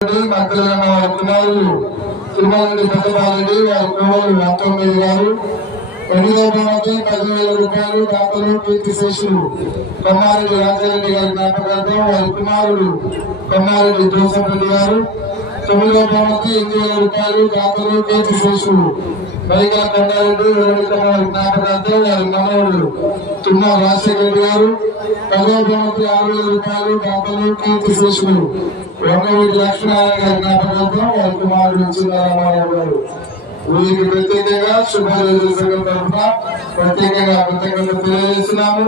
మధ్యలో వారి కుమారులు తిరుమల పెద్దబారెడ్డి వారి కుమారులు 19 గారు 10,000 రూపాయలు దాతలు కీర్తిశేషులు కొమ్మారెడ్డి రాజారెడ్డి గారి జ్ఞాపకార్థం వారి కుమారుడు కొమ్మారెడ్డి జోసఫ్ రెడ్డి గారు 9,800 రూపాయలు దాతలు కీర్తిశేషులు పైగా కొండారెడ్డి వారి జ్ఞాపకార్థం వారి మనవడు తుమ్మా రాజశేఖర రెడ్డి గారు 10,600 రూపాయలు దాతలు కీర్తిశేషులు వంగవీటి లక్ష్మీనారాయణ గారి జ్ఞాపకార్థం వారి కుమారుడు చిన్నారామారావు గారు వీరికి ప్రత్యేకంగా శుభాకాంక్షలు సంఘం తరఫున ప్రత్యేకంగా కృతజ్ఞతలు తెలియజేస్తున్నాము.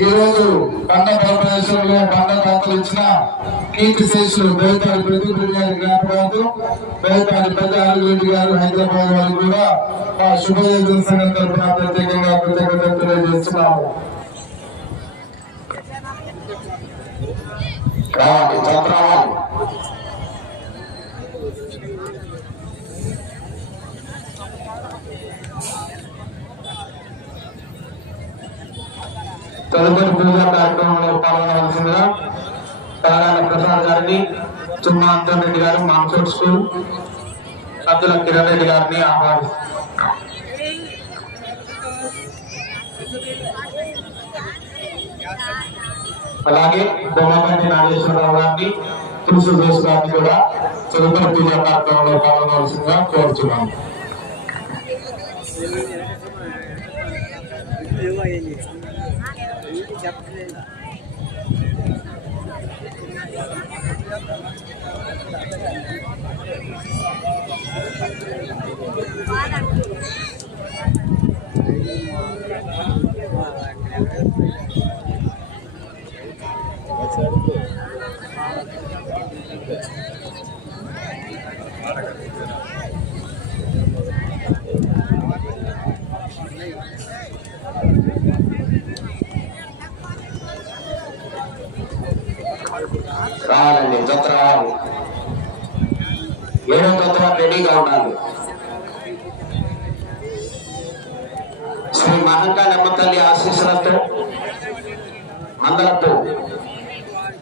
ఈ రోజు బండ కార్పొరేషన్లో బండ దాతలు ఇచ్చిన కీర్తిశేషులు బేతాడి ప్రదీప్ రెడ్డి గారి జ్ఞాపకార్థం బేతాడి పెద్ద ఆరోగ్య గారు హైదరాబాద్ వారికి కూడా ఆ శుభాకాంక్షల సంఘం తరఫున ప్రత్యేకంగా కృతజ్ఞతలు తెలియజేస్తున్నాము. తదుపరి పూజా కార్యక్రమంలో పాల్గొనవలసిందిగా తెలంగాణ ప్రసాద్ గారిని తుమ్మా అంజన్ రెడ్డి గారు మాంసోట్ స్కూల్ సద్దుల కిరణ్ రెడ్డి గారిని ఆహ్వానిస్తారు. అలాగే బొమ్మపల్లి నాగేశ్వరరావు గారిని తులసి జోస్ గారిని కూడా తదుపరి పూజా కార్యక్రమంలో పాల్గొనవలసిందిగా కోరుతున్నాము. రావాలండి, జత రావాలి. 7వ జత రెడీగా ఉండాలి. శ్రీ మహంకాళమ్మ తల్లి ఆశీస్సులతో అందరూ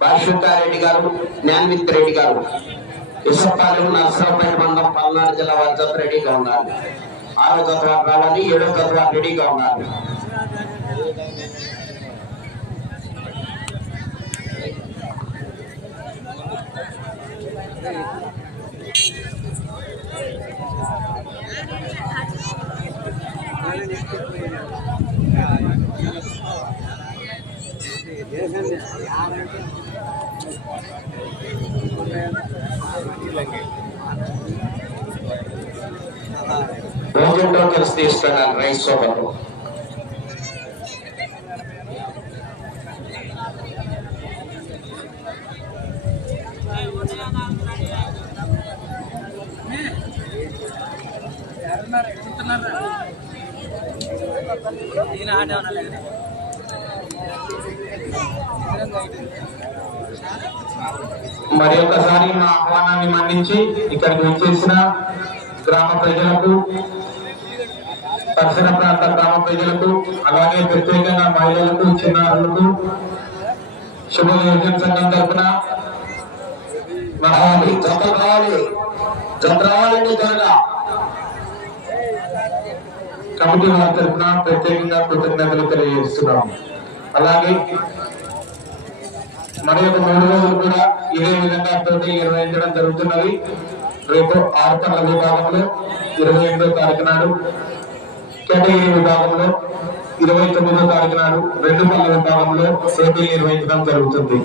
భాష్యకారెడ్డి గారు, జ్ఞాన్విత్ రెడ్డి గారు, ఇసపాలెం నర్సరావుపేట మండలం పల్నాడు జిల్లా వారి జత రెడీగా ఉండాలి. 6వ జత రావాలి, 7వ జత రెడీగా ఉండాలి. భోజనం టోకెన్స్ తీసుకున్నాను రైస్ సోపర్లు. మరి ఒకసారి మా ఆహ్వానాన్ని మన్నించి ఇక్కడికి వచ్చేసిన గ్రామ ప్రజలకు, పరిసర ప్రాంత గ్రామ ప్రజలకు, అలాగే ప్రత్యేకంగా మహిళలకు, చిన్నారులకు శుభయోజన సంఘం తరఫున రావాలండి త్వరగా కమిటీ వారి తరఫున ప్రత్యేకంగా కృతజ్ఞతలు తెలియజేస్తున్నాము. అలాగే మరి ఒక 3 రోజులు కూడా ఇదే విధంగా పోటీలు నిర్వహించడం జరుగుతున్నది. రేపు ఆర్పణ విభాగంలో 28వ తారీఖు నాడు, కేటగిరీ విభాగంలో 29వ తారీఖు నాడు, 2 పళ్ళ విభాగంలో పోటీలు నిర్వహించడం జరుగుతుంది.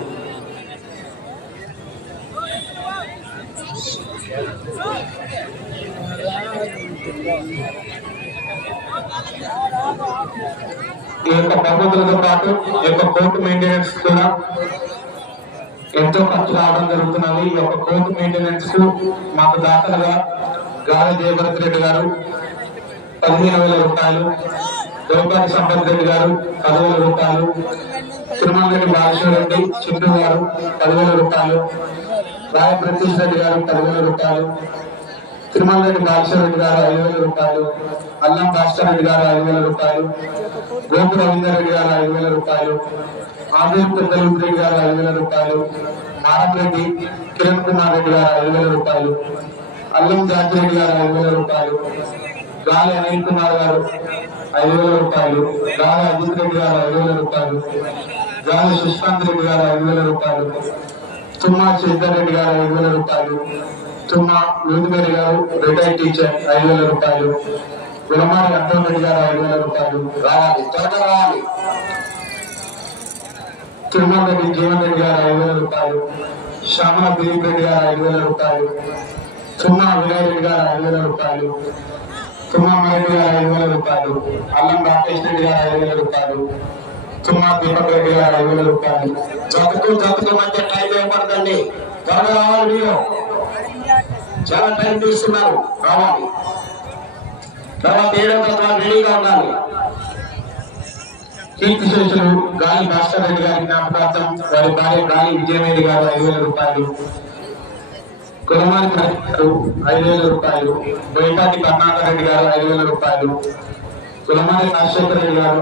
ఈ యొక్క పద్ధతులతో పాటు ఈ యొక్క కోర్టు మెయింటెనెన్స్ కూడా ఎంతో ఖర్చు రావడం జరుగుతున్నది. ఈ యొక్క కోర్టు మెయింటెనెన్స్ కు మాకు దాతలుగా గాలి జయభరత్ రెడ్డి గారు 15,000 రూపాయలు, దోపాటి సంపత్ రెడ్డి గారు 10,000 రూపాయలు, తిరుమల రెడ్డి బాలశ్వర రెడ్డి చింటూ గారు 10,000 రూపాయలు, రాయ ప్రతీష్ రెడ్డి గారు 10,000 రూపాయలు, తిరుమల రెడ్డి బాలశ్వర రెడ్డి గారు 5,000 రూపాయలు, అల్లం భాస్కర్ రెడ్డి గారు 5,000 రూపాయలు, గోపు రవీందర్ రెడ్డి గారు 5,000 రూపాయలు, ఆంధ్ర పెద్దలు రెడ్డి గారు 5,000 రూపాయలు, ఆనందరెడ్డి కిరణ్ కుమార్ రెడ్డి గారు 5,000 రూపాయలు, అల్లం జాతిరెడ్డి గారు 5,000 రూపాయలు, గాలి అనిల్ కుమార్ గారు 5,000 రూపాయలు, గాలి అజిత్ రెడ్డి గారు 5,000 రూపాయలు, గాలి సుశాంత్ రెడ్డి గారు 5,000 రూపాయలు, తుమ్మా చైతన్ రెడ్డి గారు 5,000 రూపాయలు, తుమ్మా లూదిమేరి గారు రిటైర్డ్ టీచర్ 5,000 రూపాయలు, గులమారి అంటోన్ రెడ్డి గారు 5,000 రూపాయలు. రావాలి, త్వరగా రావాలి. తిరుమల రెడ్డి జీవన్ రెడ్డి గారు 5,000 రూపాయలు, శ్యామల దిలీప్ రెడ్డి గారు 5,000 రూపాయలు, తుమ్మా వినయ్ రెడ్డి గారు 5,000 రూపాయలు, తుమ్మా రెడ్డి గారు 5,000 రూపాయలు, అల్లం రాకేష్ రెడ్డి గారు 5,000 రూపాయలు, తుమ్మా దీపక్ రెడ్డి గారు 5,000 రూపాయలు. జతకు మధ్య టైం ఏర్పడదండి, త్వరగా రావాలి. మీరు చాలా టైం తీసుకున్నారు, రావాలి. తర్వాత 7వ రెడీగా ఉండాలి. కీర్తిశేషులు గాలి భాస్కర్ రెడ్డి గారి జ్ఞాపకార్థం వారి భార్య గాలి విజయమేడి గారు 5,000 రూపాయలు, కులమాని గారు 5,000 రూపాయలు, బోయపాటి కర్ణాకర్ రెడ్డి గారు 5,000 రూపాయలు, కులమాని రాజశేఖర రెడ్డి గారు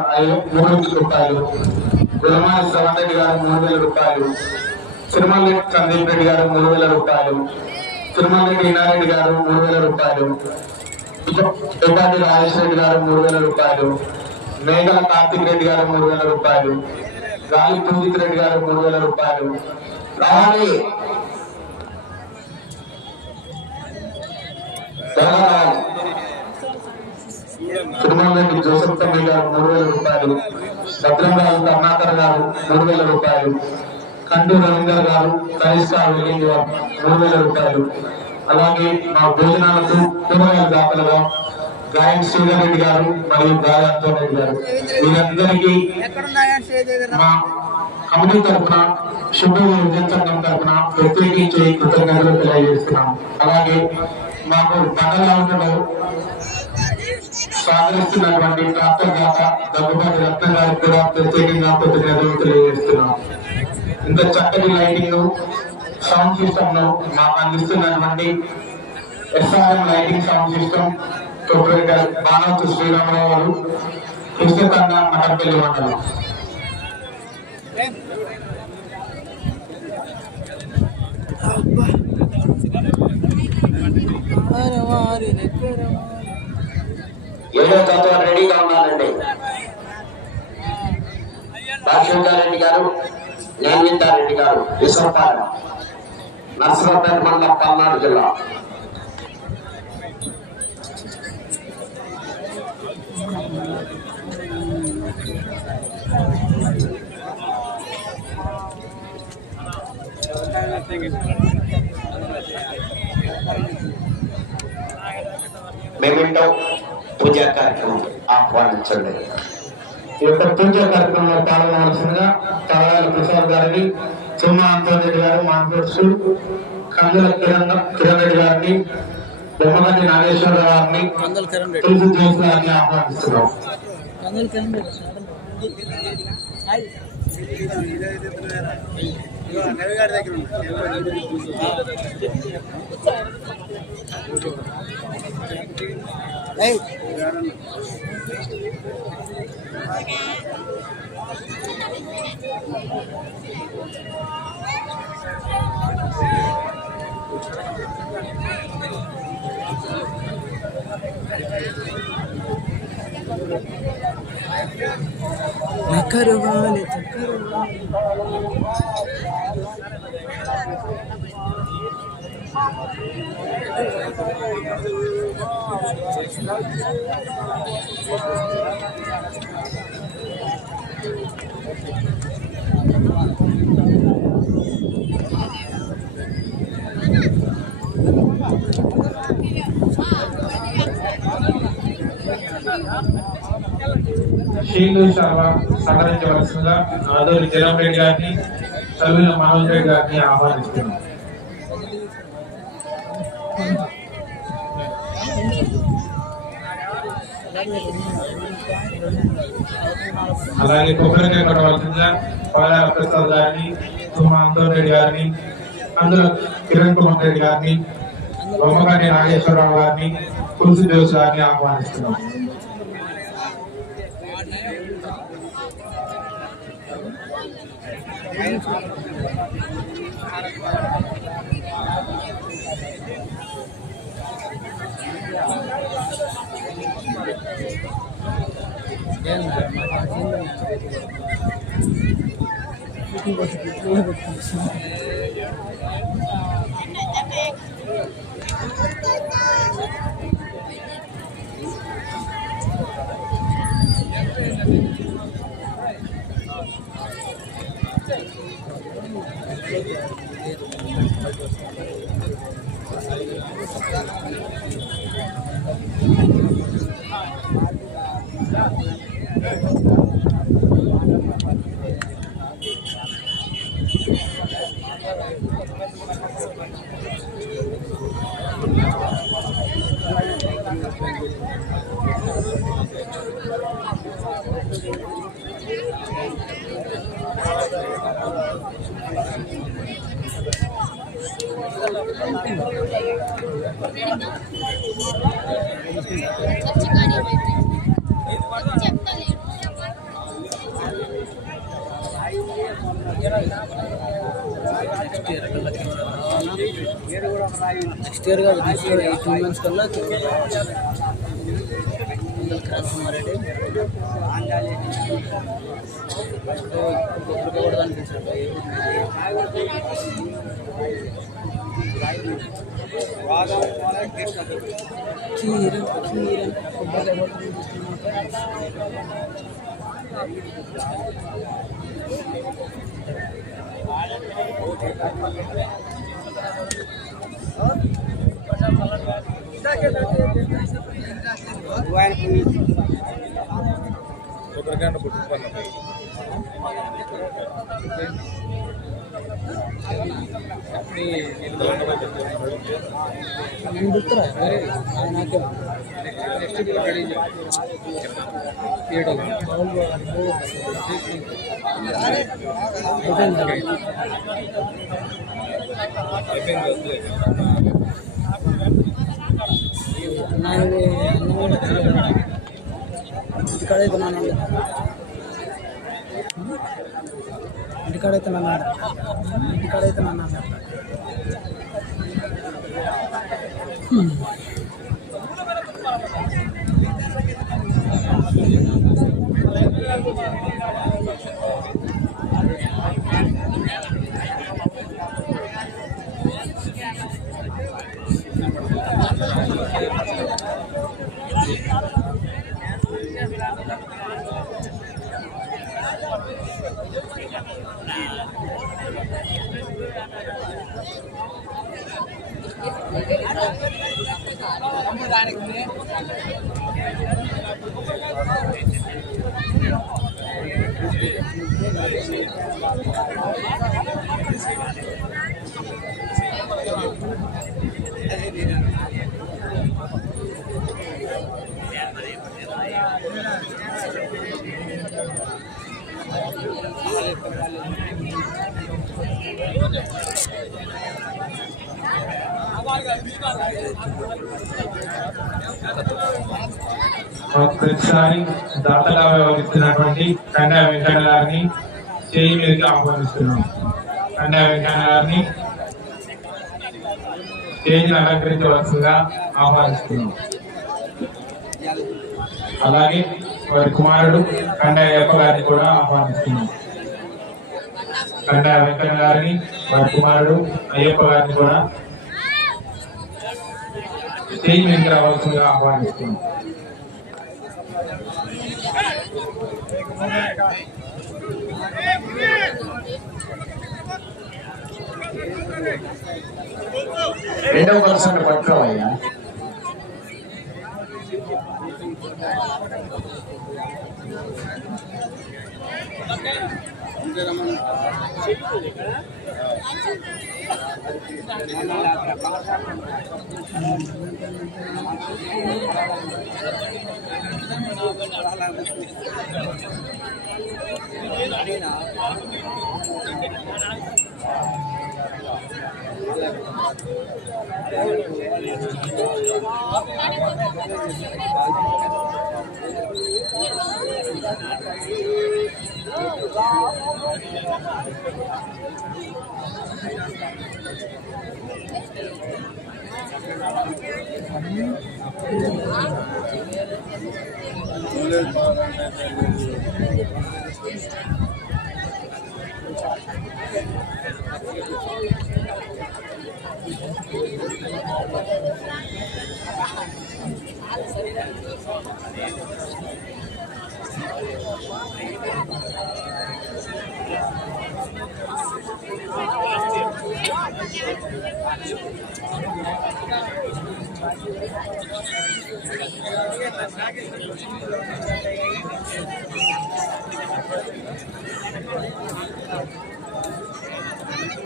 3,000 రూపాయలు, కులమాని శ్రవణ్ రెడ్డి గారు 3,000 రూపాయలు, తిరుమల సందీప్ రెడ్డి గారు 3,000 రూపాయలు, తిరుమల రెడ్డి ఇనారెడ్డి గారు 3,000 రూపాయలు, బోయపాటి రాజేశ్వర రెడ్డి గారు 3,000 రూపాయలు, మేఘల కార్తిక్ రెడ్డి గారు 3,000 రూపాయలు, గాలి పూజిత్ రెడ్డి గారు 3,000 రూపాయలు. రావాలి, తిరుమల రెడ్డి జోసెఫ్ తమ్మి గారు 3,000 రూపాయలు, భద్రంరాజు కర్ణాకర్ గారు 3,000 రూపాయలు, కంటూ రవీందర్ గారు కనిష్ట వెల్లింగ్ గారు 3,000 రూపాయలు. అలాగే మా భోజనాలకు కూరగాయల దాతలుగా గాయం శ్రీధర్ రెడ్డి గారు మరియు గాలి అంజన్ రెడ్డి గారు, వీరందరికీ మా కమిటీ తరఫున శుభ్ర విద్యుత్ సంఘం తరఫున ప్రత్యేకించి కృతజ్ఞతలు తెలియజేస్తున్నాం. అలాగే మాకు పండగలో సహకరిస్తున్నటువంటి డాక్టర్ దాత దగ్గుబాటి రత్న గారికి కూడా ప్రత్యేకంగా కృతజ్ఞతలు తెలియజేస్తున్నాం. ఇంత చక్కటి లైటింగ్ సౌండ్ సిస్టమ్ ను మాకు అందిస్తున్నటువంటి SRM lighting sound system proprietor Banavathu Sriramarao గారు, కృష్ణతండ మఠంపల్లి మండలం. ఏడో తత్వం రెడీగా ఉండాలండి. రాజశేఖర్ గారు, జ్ఞానేంద్రారెడ్డి గారు, విశ్వపాలెం, నర్సరావుపేట మండలం, పల్నాడు జిల్లా. మేమేంటో పూజా కార్యక్రమం ఆహ్వానించండి. ఈ యొక్క పూజా కార్యక్రమంలో పాల్గొనవలసిందిగా తలవాల ప్రసాద్ గారిని, తుమ్మా అంతరెడ్డి గారు, మాన్పూర్సు కందుల కిరణ్ రెడ్డి గారిని, బొమ్మగంటి నాగేశ్వరరావు గారిని, తులసి జోస్ గారిని ఆహ్వానిస్తున్నాం. కరువాలి షీలు సహకరించవలసిందిగా ఆదూరి జగన్ రెడ్డి గారిని, చల్లుల మనోజ్ రెడ్డి గారిని ఆహ్వానిస్తున్నాం. అలాగే కొబ్బరికాయ కొట్టవలసిందిగా పాదాల ప్రసాద్ గారిని, తుమ్మా అంతోన్ రెడ్డి గారిని, అందులో కిరణ్ కుమార్ రెడ్డి గారిని, బొమ్మగంటి నాగేశ్వరరావు గారిని, తులసి జోస్ గారిని ఆహ్వానిస్తున్నాం. నెక్స్ట్ ఇయర్ కాదు, నెక్స్ట్ ఇయర్ 18 months కల్లా రెడ్డి కూడా అనిపించారు. కొబ్బరికాయ పుట్టుకున్నాం ఇంటికాడైతే నన్ను ప్రతిసారి దాతగా వ్యవహరిస్తున్నటువంటి కండా వెంకన్న గారిని చేయి మీదకి ఆహ్వానిస్తున్నాం. కండా వెంకన్న గారిని స్టేజ్ని అలంకరించవలసిందిగా ఆహ్వానిస్తున్నాం. అలాగే వారి కుమారుడు కండా అయ్యప్ప గారిని కూడా ఆహ్వానిస్తున్నాం. కండా వెంకన్న గారిని వారి కుమారుడు అయ్యప్ప గారిని కూడా స్టేజ్ మీదకి రావాల్సిందిగా ఆహ్వానిస్తున్నాం. రెండవ పర్సెంట్ పట్టుకోవయ్యా.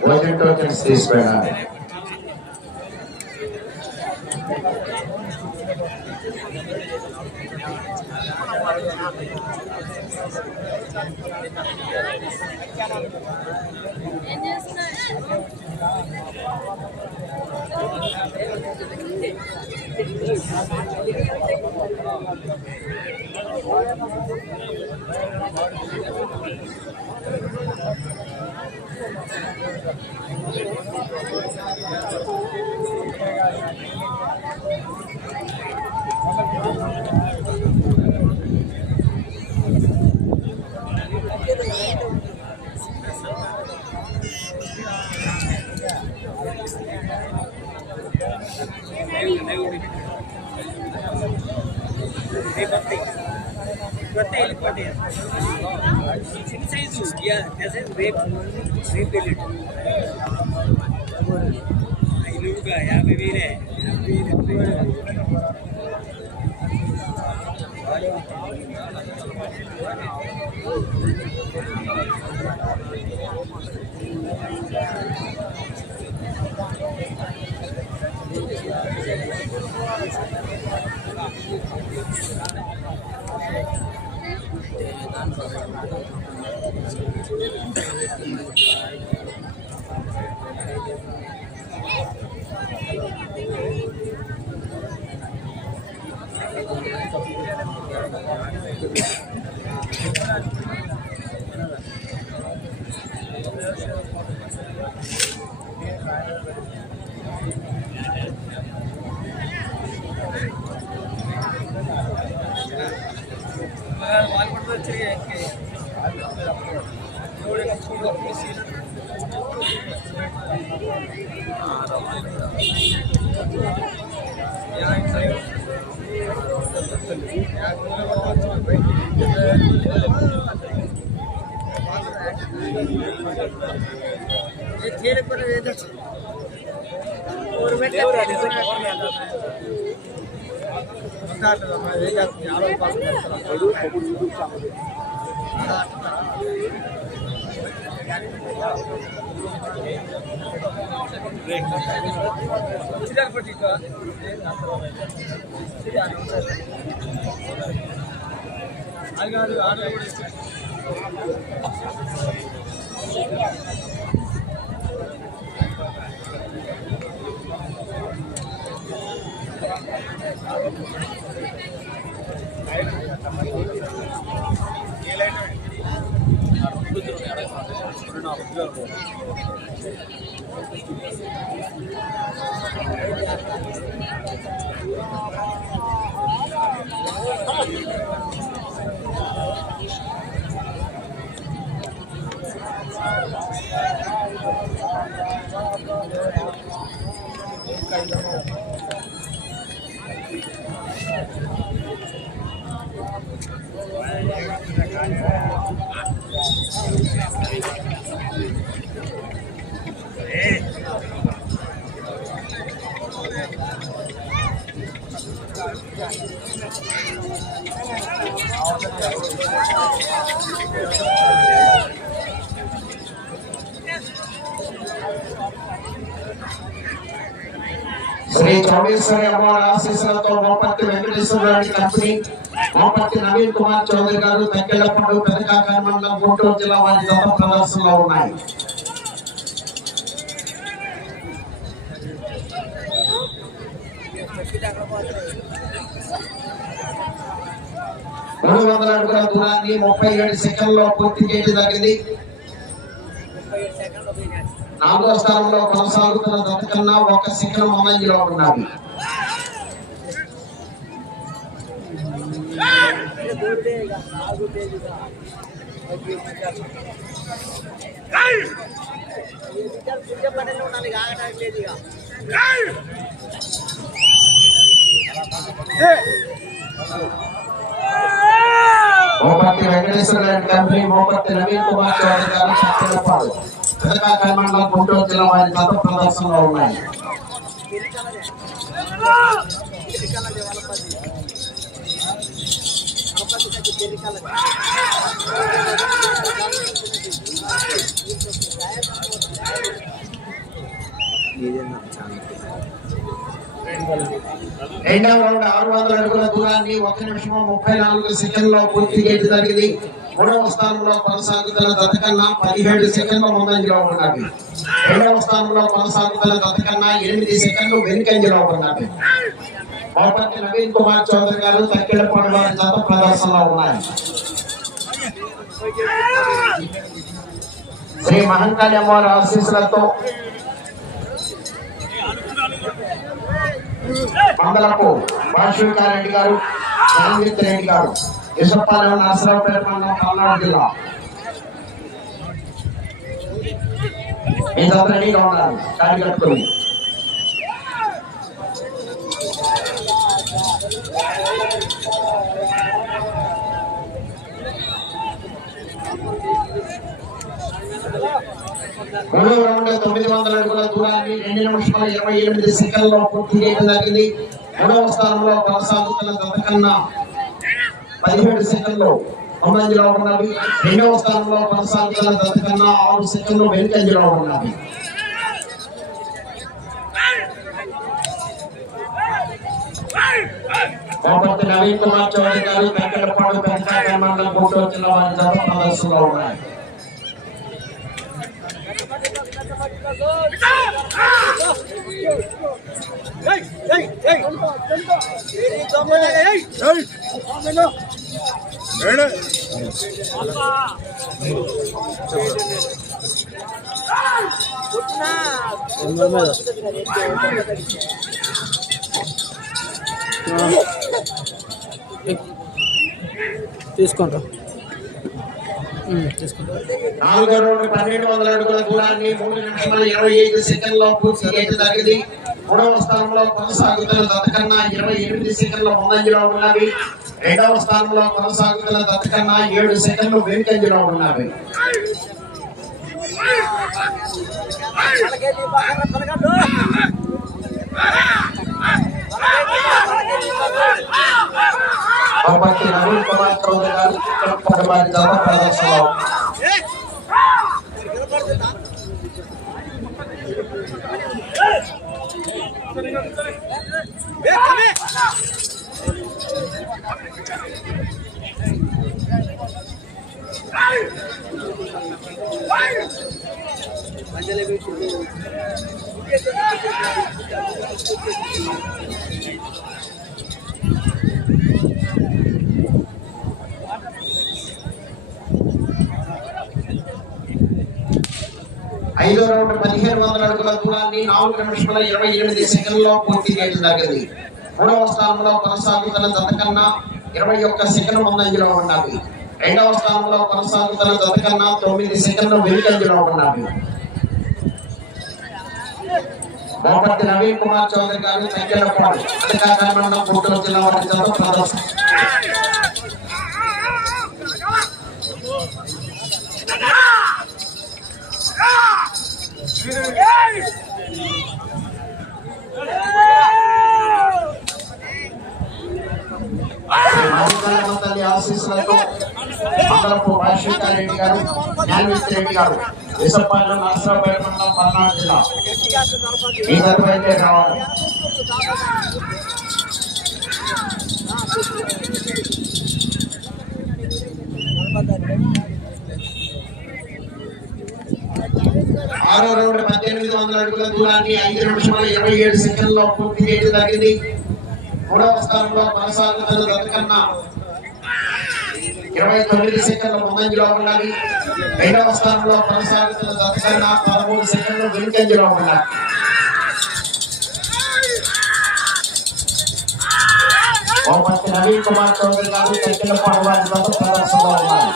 voting tokens తీసుకున్నాను. చిన్న సైజు రేపు 50,000 శ్రీ చౌడేశ్వరి అమ్మవారి ఆశీస్సులతో మోపర్తి వెంకటేశ్వర కంపెనీ మోపర్తి నవీన్ కుమార్ చౌదరి గారు తక్కెళ్లపండు పెదకాకాని మండలం గుంటూరు జిల్లా వారి గత ప్రదర్శనలో ఉన్నాయి. 300 అడుగుల దూరాన్ని 37 సెకండ్లో పూర్తి చేయడం జరిగింది. 4వ స్థానంలో కొనసాగుతున్న జత కన్నా 1 సెకండ్ ముందంజలో ఉన్నది. మోపర్తి వెంకటేశ్వర కంపెనీ మోపర్తి నవీన్ కుమార్ చౌదరి గారు చక్కలపాడు పెదకాకాని మండలం గుంటూరు జిల్లా వారి జత ప్రదర్శనలో ఉన్నాయి. రెండవ రౌండ్ 600 అడుగుల దూరాన్ని 1 నిమిషం 34 సెకండ్లో పూర్తి చేయడం జరిగింది. 3వ స్థానంలో కొనసాగుతున్న జత కన్నా 17 సెకండ్ల ముందంజలో ఉన్నది. 2వ స్థానంలో కొనసాగుతున్న జత కన్నా 8 సెకండ్లు వెనుకంజలో ఉన్నది. మోపర్తి నవీన్ కుమార్ చౌదరి గారు తక్కిళ్ళపాడు వారి జత ప్రదర్శనలో ఉన్నాయి. శ్రీ మహంకాళి అమ్మవారి ఆశీస్సులతో మండలపు భాష్యకారెడ్డి గారు, జ్ఞానదీప్తి రెడ్డి గారు, యశపాలెం నరసరావుపేట మండలం పల్నాడు జిల్లా ఈ జత రెడీగా ఉన్నారు. కాడి కట్టుకుని మూడవ రౌండ్ 900 అడుగుల దూరాన్ని 2 నిమిషాల 28 సెకండ్లో పూర్తి చేయడం జరిగింది. 3వ స్థానంలో కొనసాగుతున్న జత కన్నా 17 సెకండ్లు ముందంజలో ఉన్నవి. 2వ స్థానంలో కొనసాగుతున్న జత కన్నా 6 సెకండ్లు వెనుకంజలో ఉన్నవి. మోపర్తి నవీన్ కుమార్ చౌదరి గారు వెంకటపాడు పెదకాకాని మండలం గుంటూరు జిల్లా వారి జత ప్రదర్శనలో ఉన్నాయి. తీసుకుంటా 4వ రౌండ్ 1200 అడుగుల దూరాన్ని 3 నిమిషాల 25 సెకండ్లో పూర్తి చేయడం జరిగింది. 3వ స్థానంలో కొనసాగుతున్న జత కన్నా 28 సెకండ్ల ముందంజలో ఉన్నవి. 2వ స్థానంలో కొనసాగుతున్న జత కన్నా 7 సెకండ్లు వెనుకంజలో ఉన్నవి. మోపర్తి నవీన్ కుమార్ చౌదరి గారు వారి జత ప్రదర్శనలో ఐదో రౌండ్ 1500 అడుగుల దూరాన్ని 4 నిమిషాల 28 సెకండ్లో పూర్తి చేయడం జరిగింది. 3వ స్థానంలో కొనసాగుతున్న జత కన్నా 21 సెకండ్ల ముందంజలో ఉన్నవి. 2వ స్థానంలో కొనసాగుతున్న జత కన్నా 9 సెకండ్లు వెనుకంజలో ఉన్నవి. మోపర్తి నవీన్ కుమార్ చౌదరి గారు తక్కిళ్ళపాడు పెదకాకాని మండలం గుంటూరు జిల్లా వారి జత ప్రదర్శన. ఆశీస్సులతో మండలపు భాష్యకారెడ్డి గారు, జ్ఞానదీప్తి రెడ్డి గారు, యశపాలెం నరసరావుపేట మండలం పల్నాడు జిల్లా ఈ జత అయితే కావాలి. ఆరో రౌండ్ 1800 అడుగుల దూరాన్ని 5 నిమిషాల 27 సెకండ్లో పూర్తి చేయడం జరిగింది. 3వ స్థానంలో కొనసాగుతున్న జత కన్నా 29 సెకండ్ల ముందంజలో ఉన్నవి. రెండవ స్థానంలో కొనసాగుతున్న జత కన్నా 13 సెకండ్లు వెనుకంజలో ఉన్నాయి. మోపత్తి నవీన్ కుమార్ చౌదరి గారు తక్కిలపాడు వారి జత ప్రదర్శనలో ఉన్నాయి.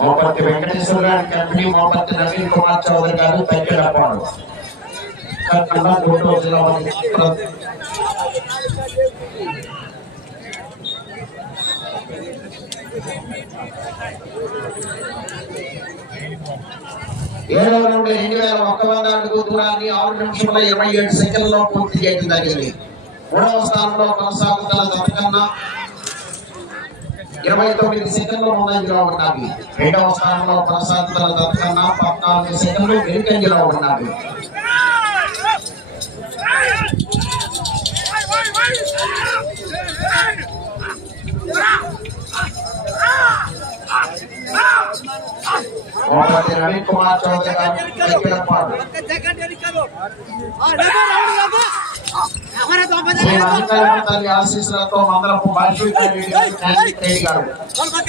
మోపత్తి వెంకటేశ్వర గారి కంపెనీ మోపత్తి నవీన్ కుమార్ చౌదరి గారు తక్కిలపాడు గుంటూరు జిల్లా. 7వ రౌండ్ 2100 అడుగు దూరాన్ని 6 నిమిషముల 27 సెకండ్లలో పూర్తి చేయడం జరిగింది. 3వ స్థానంలో కొనసాగుతున్న జత కన్నా 29 సెకండ్లు ముందంజలో ఉన్నవి. 2వ స్థానంలో కొనసాగుతున్న జత కన్నా 14 సెకండ్లు వెనుకంజలో ఉన్నవి. నవీన్ కుమార్ చౌదరి గారు తల్లి ఆశీస్సులతో మందలపు బాలకృష్ణారెడ్డి గారు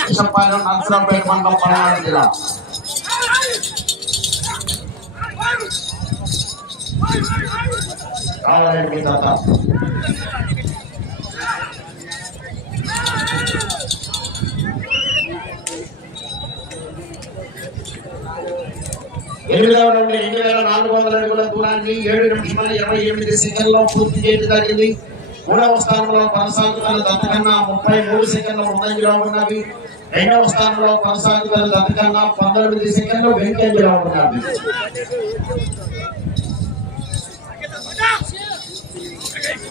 విషపాలెం నర్సరావుపేట మండలం పల్నాడు జిల్లా. కావాలండి మీ తాత 8వ రౌండ్ 2400 అడుగుల దూరాన్ని 7 నిమిషముల 28 సెకండ్లలో పూర్తి చేయడం జరిగింది. 3వ స్థానంలో కొనసాగుతున్న జత కన్నా 33 సెకండ్ల ముందంజలో ఉన్నవి. 2వ స్థానంలో కొనసాగుతున్న జత కన్నా 19 సెకండ్లు వెనుకంజలో ఉన్నవి.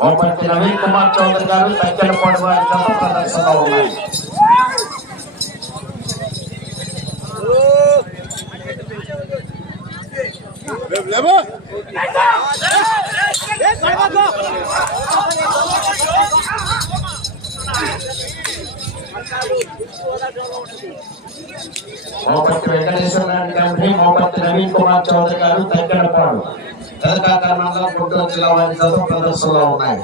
మోపత్తి నవీన్ కుమార్ చౌదరి గారు తక్కిలపాడు వారి జత ప్రదర్శనలో ఉన్నాయి. మోపత్తి వెంకటేశ్వర గారి కంపెనీ మోపత్తి నవీన్ కుమార్ చౌదరి గారు తక్కిలపాడు తెలంగాణ గుంటూరు జిల్లా వారి జత ప్రదర్శనలో ఉన్నాయి.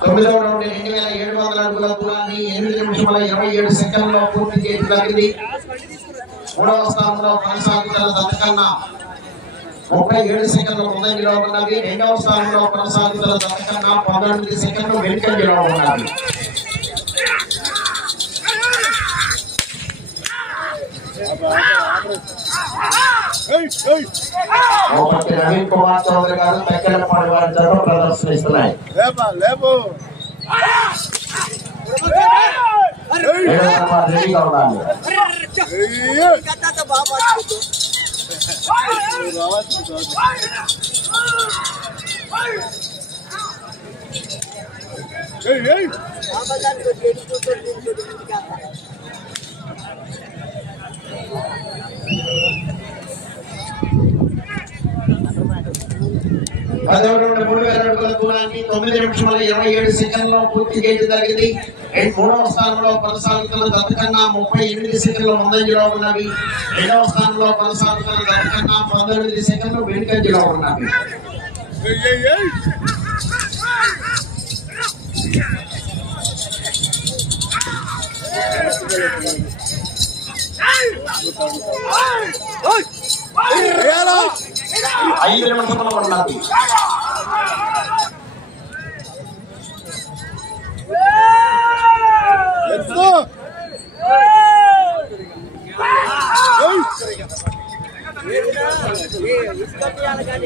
తొమ్మిదవ రౌండ్ 2700 అడుగుల దూరాన్ని 8 నిమిషముల 27 సెకండ్లలో పూర్తి చేయడం జరిగింది. 3వ స్థానంలో కొనసాగుతున్న జత కన్నా 37 సెకండ్ల ముందంజలో ఉన్నవి. 2వ స్థానంలో కొనసాగుతున్న జత కన్నా 19 సెకండ్లు వెనుకంజలో ఉన్నవి. మోపత్తి నవీన్ కుమార్ చౌదరి గారు తక్కిలపాడు వారి జత ప్రదర్శనిస్తున్నాయి. రెడీగా ఉండాలి. పదవ రౌండ్ 3000 అడుగుల దూరాన్ని 9 నిమిషముల 27 సెకండ్లలో పూర్తి చేయడం జరిగింది. 3వ స్థానంలో కొనసాగుతున్న జత కన్నా 38 సెకండ్ల ముందంజలో ఉన్నవి. 2వ స్థానంలో కొనసాగుతున్న జత కన్నా 19 సెకండ్లు వెనుకంజలో ఉన్నవి. ఐదు నిమిషముల ఉన్నది.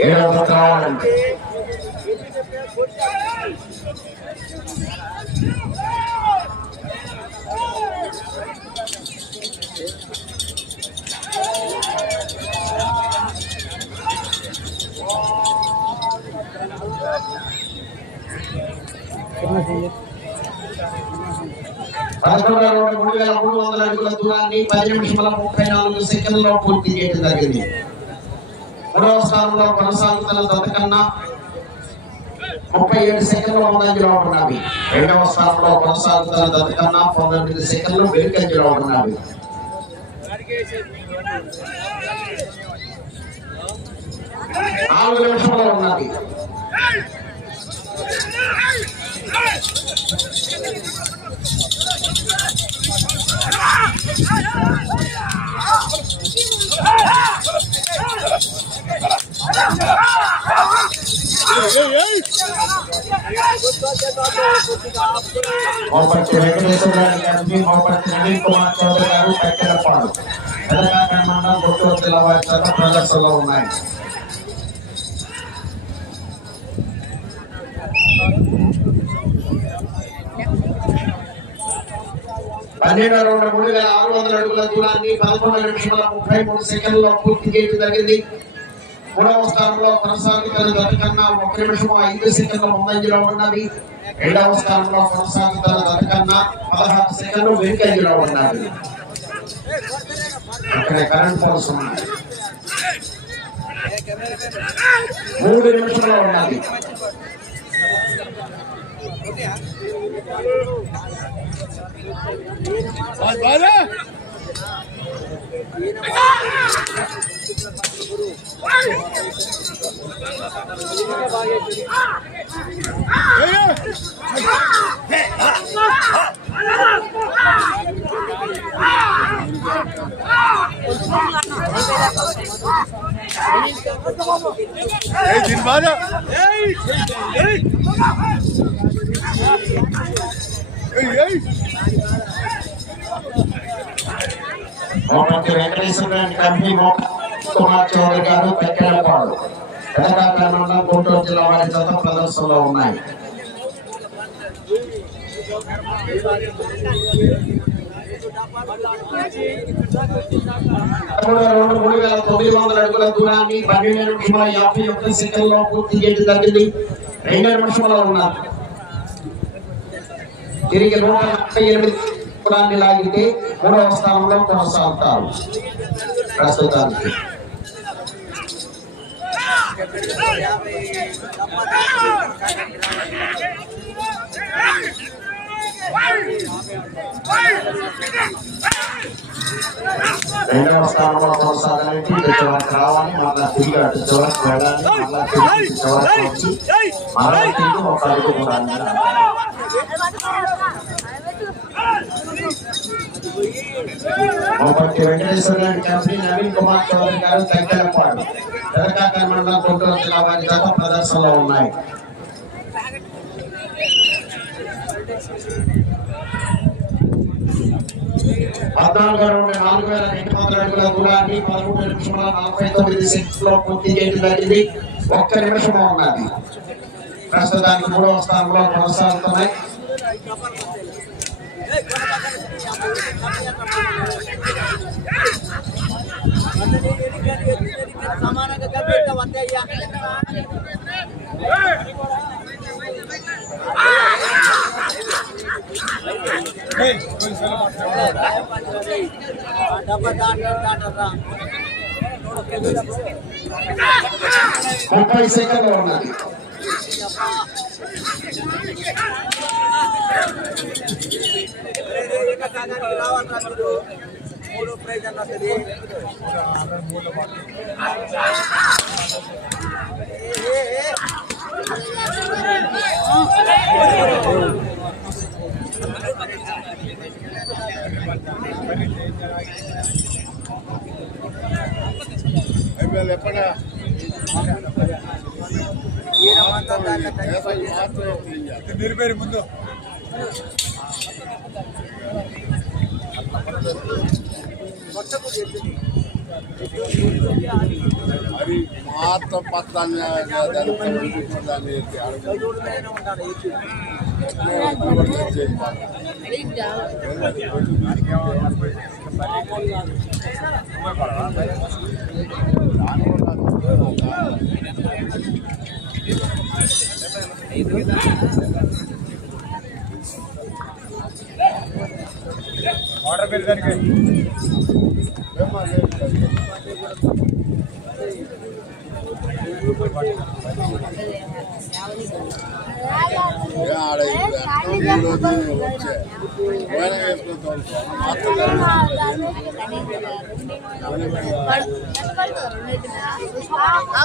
ఏడవ కావాలండి. 11వ రౌండ్ 3300 అడుగుల దూరాన్ని 10 నిమిషముల 34 సెకండ్లలో పూర్తి చేయడం జరిగింది. 3వ స్థానంలో కొనసాగుతున్న జత కన్నా 37 సెకండ్ల ముందంజలో ఉన్నవి. 2వ స్థానంలో కొనసాగుతున్న జత కన్నా 19 సెకండ్లు వెనుకంజలో ఉన్నవి. 4 నిమిషంలో ఉన్నది. మోపర్తి వెంకటేశ్వరరావు గారికి మోపర్తి నవీన్ కుమార్ చౌదరి గారు కక్కెలపాడు తెలంగాణ మండలం గుంటూరు జిల్లా వారి చేత ప్రదర్శనలో ఉన్నాయి. పన్నెండవ రౌండ్ 3600 అడుగుల దూరాన్ని 11 నిమిషముల 33 సెకండ్లలో పూర్తి చేయడం జరిగింది. 3వ స్థానంలో కొనసాగుతున్న జత కన్నా 1 నిమిషం 5 సెకండ్ల ముందంజలో ఉన్నవి. 2వ స్థానంలో కొనసాగుతున్న జత కన్నా 16 సెకండ్లు వెనుకంజలో ఉన్నవి. అక్కడ కరెంట్ పోల్స్ ఉన్నాయి. 3 నిమిషంలో ఉన్నది. మోపర్తి వెంకటేశ్వరరావు కంపెనీ కుమార్ చౌదరి గారు కక్కెలపాడు తెలంగాణ మండలం గుంటూరు జిల్లా వారి చేత ప్రదర్శనలో ఉన్నాయి. 3900 అడుగుల దూరాన్ని 12 నిమిషముల 51 సెకండ్లలో పూర్తి చేయడం జరిగింది. 2 నిమిషంలో ఉన్నారు. తిరిగి 148 దూరాన్ని లాగితే 3వ స్థానంలో కొనసాగుతారు. ప్రస్తుతానికి రెండవ స్థానంలో కొనసాగాలంటే చివరికి రావాలి, మళ్ళా తిరిగి అటు చివరికి వెళ్ళాలి, మళ్ళా తిరిగి చివరికి వచ్చి మళ్ళా తిరిగి ఒక అడుగు కూడా మోపర్తి వెంకటేశ్వరరావు కంపెనీ నవీన్ కుమార్ చౌదరి గారు కక్కెలపాడు తెలంగాణ మండలం గుంటూరు జిల్లా వారి చేత ప్రదర్శనలో ఉన్నాయి. పద్నాలుగో రౌండ్ 4200 అడుగుల దూరాన్ని 13 నిమిషముల 49 సెకండ్లలో పూర్తి చేయడం జరిగింది. 1 నిమిషము ఉన్నది. ప్రస్తుతానికి 3వ స్థానంలో కొనసాగుతున్నాయి. ముప్పై సెకండ్లు ఉన్నది. నిర్భయ ముందు అది మాత్రం పత్రాన్ని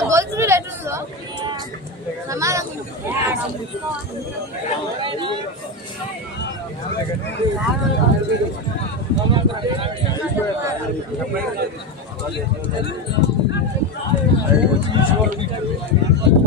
గోల్స్ ఎట్లుందో సమానం Thank you.